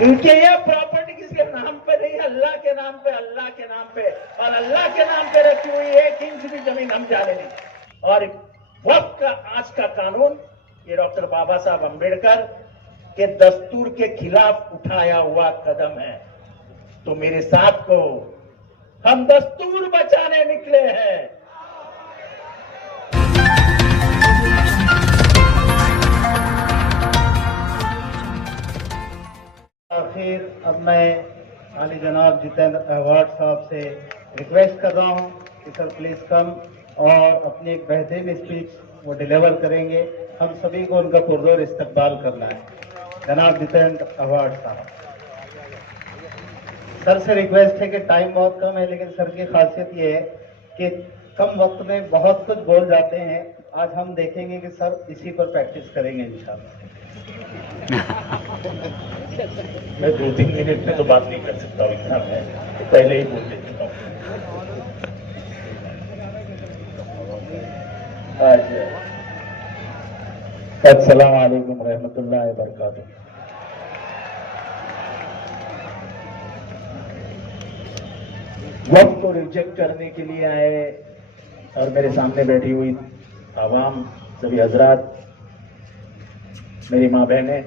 क्योंकि यह प्रॉपर्टी किसके नाम पे नहीं, अल्लाह के नाम पे, अल्लाह के नाम पे, और अल्लाह के नाम पे रखी हुई 1 इंच भी जमीन हम जाने नहीं। और वक्त का आज का कानून ये डॉक्टर बाबा साहब अम्बेडकर के दस्तूर के खिलाफ उठाया हुआ कदम है। तो मेरे साथ को हम दस्तूर बचाने निकले हैं। आखिर अब मैं आली जनाब जितेंद्र अवार्ड साहब से रिक्वेस्ट कर रहा हूं कि सर प्लीज कम और अपनी एक बेहतरीन स्पीच वो डिलीवर करेंगे। हम सभी को उनका पुरजोर इस्तकबाल करना है। जनाब जितेंद्र अवार्ड साहब, सर से रिक्वेस्ट है कि टाइम बहुत कम है, लेकिन सर की खासियत ये है कि कम वक्त में बहुत कुछ बोल जाते हैं। आज हम देखेंगे कि सर इसी पर प्रैक्टिस करेंगे इंशाल्लाह। मैं 2-3 मिनट में तो बात नहीं कर सकता हूँ, इतना मैं पहले ही बोल देता हूँ। अस्सलाम वालेकुम रहमतुल्लाहि व बरकातुहू। वक्त को रिजेक्ट करने के लिए आए और मेरे सामने बैठी हुई आवाम, सभी हजरात, मेरी माँ बहनें,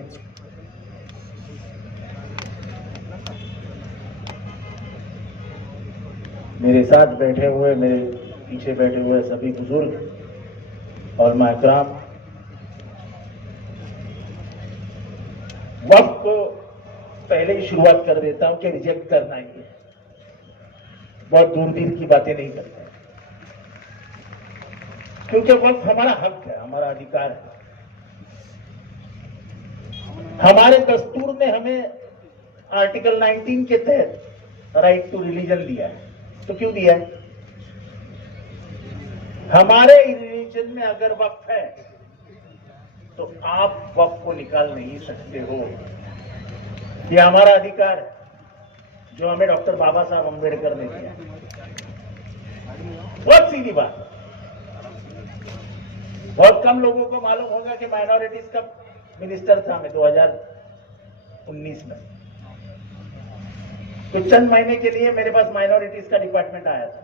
मेरे साथ बैठे हुए, मेरे पीछे बैठे हुए सभी बुजुर्ग और माहतराम, वक्त को पहले ही शुरुआत कर देता हूं कि रिजेक्ट करना ही है। बहुत दूर की बातें नहीं करते, क्योंकि वक्त हमारा हक है, हमारा अधिकार है। हमारे दस्तूर ने हमें आर्टिकल 19 के तहत राइट टू रिलीजन दिया है। तो क्यों दिया है? हमारे रिलीजन में अगर वक्त है तो आप वक्त को निकाल नहीं सकते हो। ये हमारा अधिकार है जो हमें डॉक्टर बाबा साहब अम्बेडकर ने दिया। बहुत सीधी बात। बहुत कम लोगों को मालूम होगा कि माइनॉरिटीज का मिनिस्टर था मैं 2019 में। कुछ चंद महीने के लिए मेरे पास माइनॉरिटीज का डिपार्टमेंट आया था।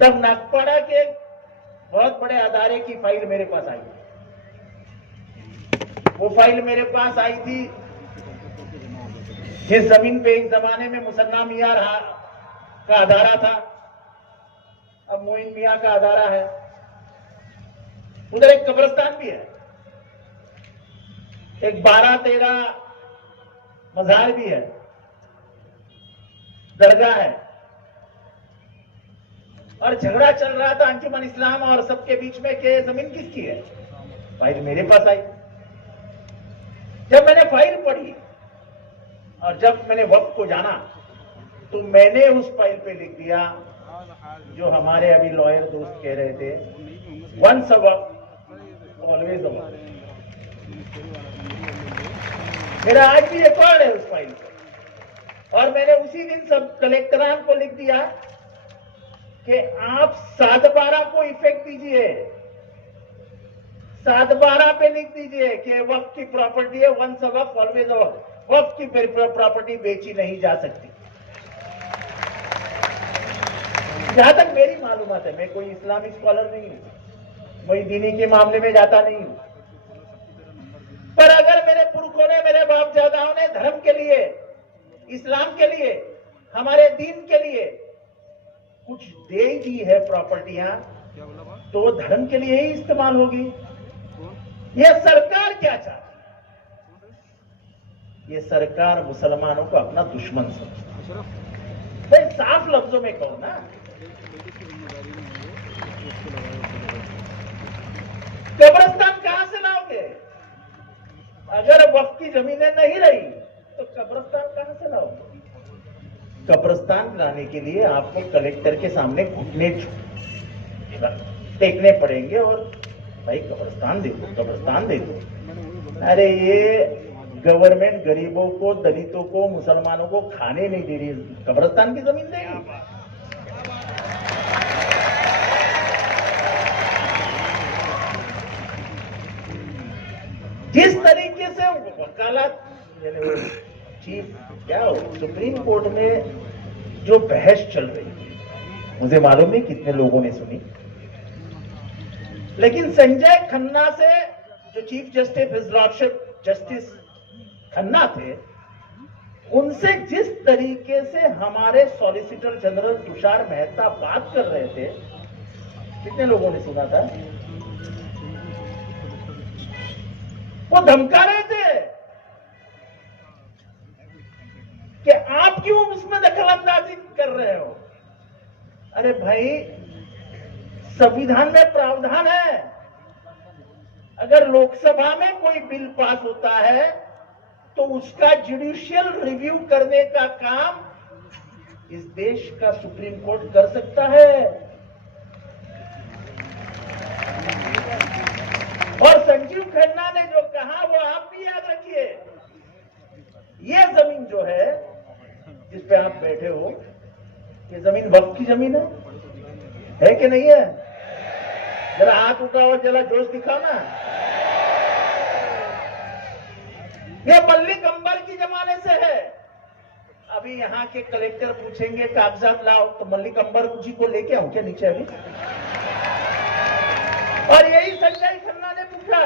तब नागपाड़ा के बहुत बड़े अदारे की फाइल मेरे पास आई। वो फाइल मेरे पास आई थी जिस जमीन पे एक जमाने में मुसन्ना मियां का अदारा था, अब मोइन मियां का अदारा है। उधर एक कब्रिस्तान भी है, एक 12-13 मजार भी है, दरगाह है, और झगड़ा चल रहा था अंजुमन इस्लाम और सबके बीच में कि जमीन किसकी है। फाइल मेरे पास आई। जब मैंने फाइल पढ़ी और जब मैंने वक्त को जाना तो मैंने उस फाइल पे लिख दिया जो हमारे अभी लॉयर दोस्त कह रहे थे, वंस अ वक्त ऑलवेज अ वक्त। मेरा आज भी रिकॉर्ड है उस फाइल पर। और मैंने उसी दिन सब कलेक्टरान को लिख दिया कि आप 7/12 को इफेक्ट दीजिए, 7/12 पे लिख दीजिए कि वक्त की प्रॉपर्टी है, वंस अ वक्त ऑलवेज अ वक्त। वक्त की प्रॉपर्टी बेची नहीं जा सकती। जहां तक मेरी मालूमात है, मैं कोई इस्लामिक स्कॉलर नहीं हूं, कोई दीनी के मामले में जाता नहीं हूं, पर अगर मेरे पुरखों ने, मेरे बाप दादाओं ने धर्म के लिए, इस्लाम के लिए, हमारे दीन के लिए कुछ दे दी है प्रॉपर्टियां, तो धर्म के लिए ही इस्तेमाल होगी। यह सरकार क्या चाहती है? ये सरकार मुसलमानों को अपना दुश्मन समझती है। भाई साफ लफ्जों में कहो ना, कब्रिस्तान कहां से लाओगे? अगर वक्त की जमीनें नहीं रही तो कब्रिस्तान कहां से लाओगे? कब्रिस्तान लाने के लिए आपको कलेक्टर के सामने घुटने टेकने पड़ेंगे और भाई कब्रिस्तान दे दो, कब्रिस्तान दे दो। अरे ये गवर्नमेंट गरीबों को, दलितों को, मुसलमानों को खाने नहीं दे रही, कब्रिस्तान की जमीन देगी। जिस तरीके तरीके से वकालत चीफ क्या हो, सुप्रीम कोर्ट में जो बहस चल रही थी मुझे मालूम नहीं कितने लोगों ने सुनी, लेकिन संजय खन्ना से जो chief justice his lordship justice Khanna थे, उनसे जिस तरीके से हमारे सॉलिसिटर जनरल तुषार मेहता बात कर रहे थे, कितने लोगों ने सुना था? वो धमका रहे थे कि आप क्यों उसमें दखलंदाजी कर रहे हो। अरे भाई, संविधान में प्रावधान है, अगर लोकसभा में कोई बिल पास होता है तो उसका जुडिशियल रिव्यू करने का काम इस देश का सुप्रीम कोर्ट कर सकता है। और संजीव खन्ना ने जो कहा वो आप भी याद रखिए, ये जमीन जो है जिस पे आप बैठे हो, ये जमीन वक्फ की जमीन है कि नहीं है? जरा हाथ उठाओ और जरा जोश दिखाओ ना। ये मल्लिक अंबर की जमाने से है। अभी यहाँ के कलेक्टर पूछेंगे कागजात लाओ, तो मल्लिक अंबर जी को लेके आऊं क्या नीचे अभी? और यही संजय खन्ना ने पूछा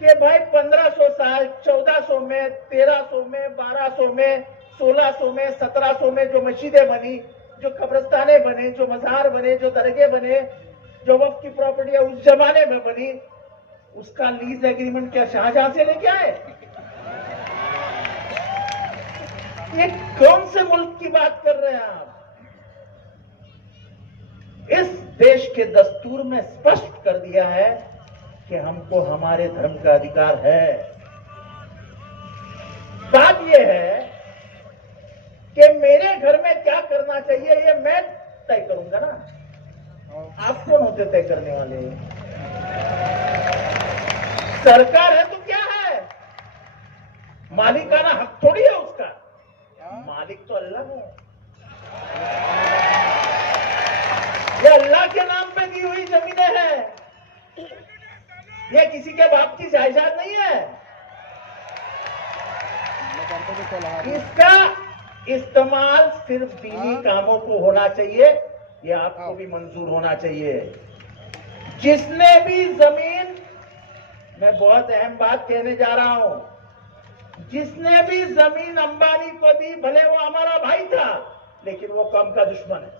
कि भाई 1500 साल, 1400 में, 1300 में, 1200 में, 1600 में, 1700 में जो मस्जिदें बनी, जो कब्रिस्ताने बने, जो मजार बने, जो दरगाह बने, जो वक्फ की प्रॉपर्टी उस जमाने में बनी, उसका लीज एग्रीमेंट क्या शाहजहां से लेके आए? ये कौन से मुल्क की बात कर रहे हैं आप? इस देश के दस्तूर में स्पष्ट कर दिया है कि हमको हमारे धर्म का अधिकार है। बात यह है कि मेरे घर में क्या करना चाहिए ये मैं तय करूंगा ना, आप कौन होते तय करने वाले? सरकार है तो क्या है, मालिकाना हक थोड़ी है उसका, मालिक तो अल्लाह है। ये अल्लाह के नाम पे दी हुई जमीनें हैं, ये किसी के बाप की जायदाद नहीं है। इसका इस्तेमाल सिर्फ दीनी कामों को होना चाहिए, ये आपको भी मंजूर होना चाहिए। जिसने भी जमीन, मैं बहुत अहम बात कहने जा रहा हूं, जिसने भी जमीन अंबानी को दी, भले वो हमारा भाई था, लेकिन वो कम का दुश्मन है।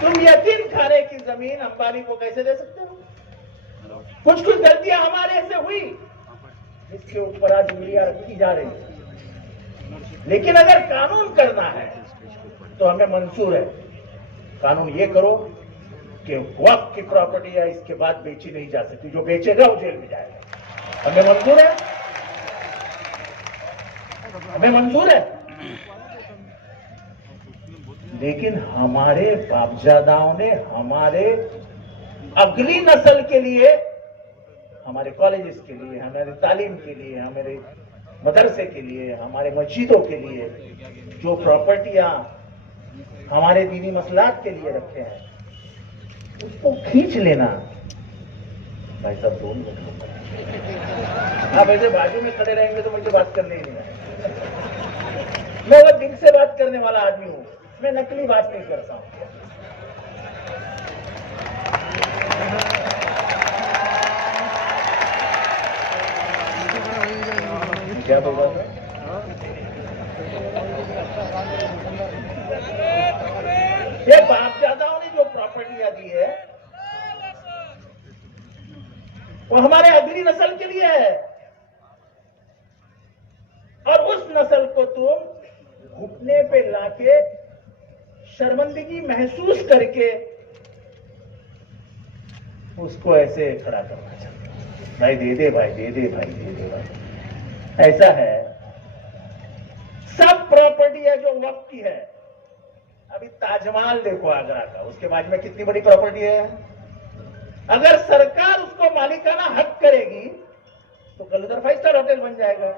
तुम यकीन खाने की जमीन अंबानी को कैसे दे सकते हो? कुछ कुछ गलतियां हमारे से हुई जिसके ऊपर आज उंगलियां रखी जा रही है, लेकिन अगर कानून करना है तो हमें मंजूर है। कानून ये करो कि वक्फ की प्रॉपर्टी है, इसके बाद बेची नहीं जा सकती, जो बेचेगा वो जेल में जाएगा। हमें मंजूर है, हमें मंजूर है। लेकिन हमारे बापजादाओं ने हमारे अगली नस्ल के लिए, हमारे कॉलेजेस के लिए, हमारे तालीम के लिए, हमारे मदरसे के लिए, हमारे मस्जिदों के लिए जो प्रॉपर्टियां हमारे दीनी मसलात के लिए रखे हैं, उसको खींच लेना। भाई साहब दोन आप ऐसे बाजू में खड़े रहेंगे तो मुझे बात करने ही नहीं है। मैं वो दिल से बात करने वाला आदमी हूं, मैं नकली बात नहीं करता हूं। क्या बोल रहा था? ये बापदादाओं ने जो प्रॉपर्टियां दी है वो हमारे अगली नस्ल के लिए है, और उस नस्ल को तुम घुटने पे लाके शर्मिंदगी महसूस करके उसको ऐसे खड़ा करना चाहते हो। भाई दे दे, भाई दे दे, भाई दे दे, भाई। ऐसा है, सब प्रॉपर्टी है जो वक्त की है। अभी ताजमहल देखो आगरा का, उसके बाद में कितनी बड़ी प्रॉपर्टी है। अगर सरकार उसको मालिकाना हक करेगी तो कल उधर 5 स्टार होटल बन जाएगा।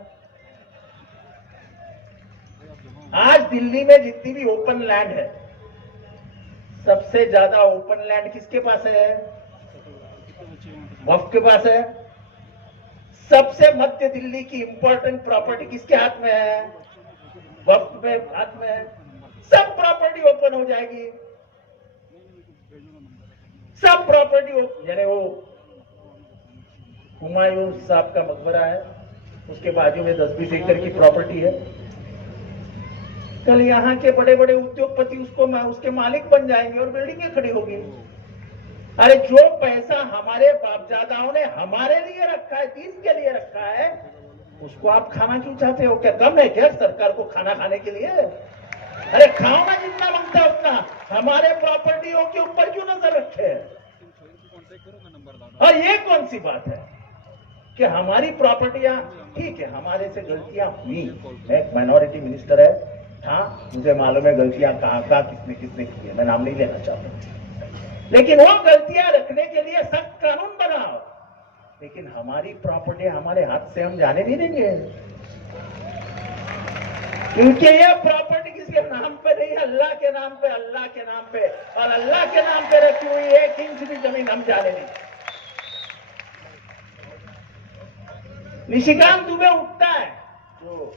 आज दिल्ली में जितनी भी ओपन लैंड है, सबसे ज्यादा ओपन लैंड किसके पास है? वक्फ के पास है। सबसे मध्य दिल्ली की इंपॉर्टेंट प्रॉपर्टी किसके हाथ में है? वक्फ में हाथ में है। सब प्रॉपर्टी ओपन हो जाएगी, सब प्रॉपर्टी यानी वो हुमायूं साहब का मकबरा है, उसके बाजू में 10-20 एकड़ की प्रॉपर्टी है। कल यहाँ के बड़े बड़े उद्योगपति उसके मालिक बन जाएंगे और बिल्डिंगें खड़ी होगी। अरे जो पैसा हमारे बापदादाओं ने हमारे लिए रखा है, दीन के लिए रखा है, उसको आप खाना क्यों चाहते हो? क्या कम है क्या सरकार को खाना खाने के लिए? अरे खाओ ना जितना मांगता है उतना, हमारे प्रॉपर्टियों के ऊपर क्यों नजर रखे? और ये कौन सी बात है कि हमारी प्रॉपर्टियां, ठीक है हमारे से गलतियां हुई, एक माइनॉरिटी मिनिस्टर है, हाँ मुझे मालूम है गलतियां कहां किसने किसने की है, मैं नाम नहीं लेना चाहता, लेकिन वो गलतियां रखने के लिए सख्त कानून बनाओ, लेकिन हमारी प्रॉपर्टी हमारे हाथ से हम जाने नहीं देंगे, क्योंकि ये प्रॉपर्टी किसी नाम पे नहीं, अल्लाह के नाम पे, अल्लाह के नाम पे, और अल्लाह के नाम पे रखी हुई 1 इंच भी जमीन हम जाने नहीं। निशिकांत दुबे उठता है जो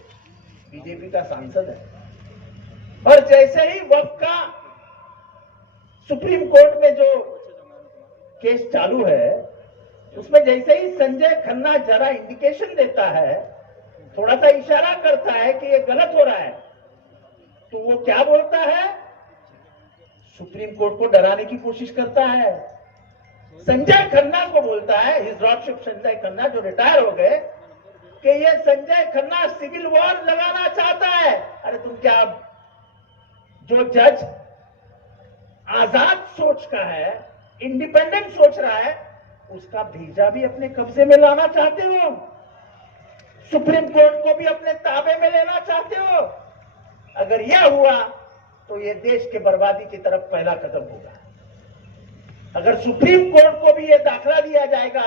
बीजेपी का सांसद है, और जैसे ही वक्फ का सुप्रीम कोर्ट में जो केस चालू है, उसमें जैसे ही संजय खन्ना जरा इंडिकेशन देता है, थोड़ा सा इशारा करता है कि ये गलत हो रहा है, तो वो क्या बोलता है? सुप्रीम कोर्ट को डराने की कोशिश करता है। संजय खन्ना को बोलता है, हिज लॉर्डशिप संजय खन्ना जो रिटायर हो गए, कि ये संजय खन्ना सिविल वॉर लगाना चाहता है। अरे तुम क्या, जो जज आजाद सोच का है, इंडिपेंडेंट सोच रहा है, उसका भेजा भी अपने कब्जे में लाना चाहते हो? सुप्रीम कोर्ट को भी अपने ताबे में लेना चाहते हो? अगर यह हुआ तो यह देश के बर्बादी की तरफ पहला कदम होगा। अगर सुप्रीम कोर्ट को भी यह दाखला दिया जाएगा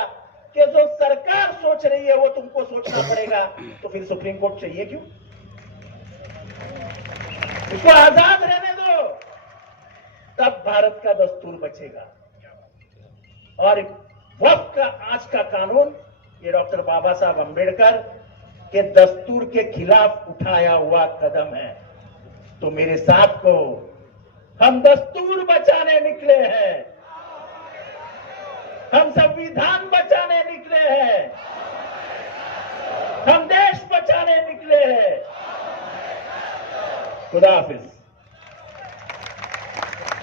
कि जो सरकार सोच रही है वो तुमको सोचना पड़ेगा, तो फिर सुप्रीम कोर्ट चाहिए क्यों? इसको आजाद रहने दो, तब भारत का दस्तूर बचेगा। और वक्फ का आज का कानून ये डॉक्टर बाबा साहब अंबेडकर के दस्तूर के खिलाफ उठाया हुआ कदम है। तो मेरे साथ को, हम दस्तूर बचाने निकले हैं, हम संविधान बचाने निकले हैं, हम देश बचाने निकले हैं। खुदा हाफिज।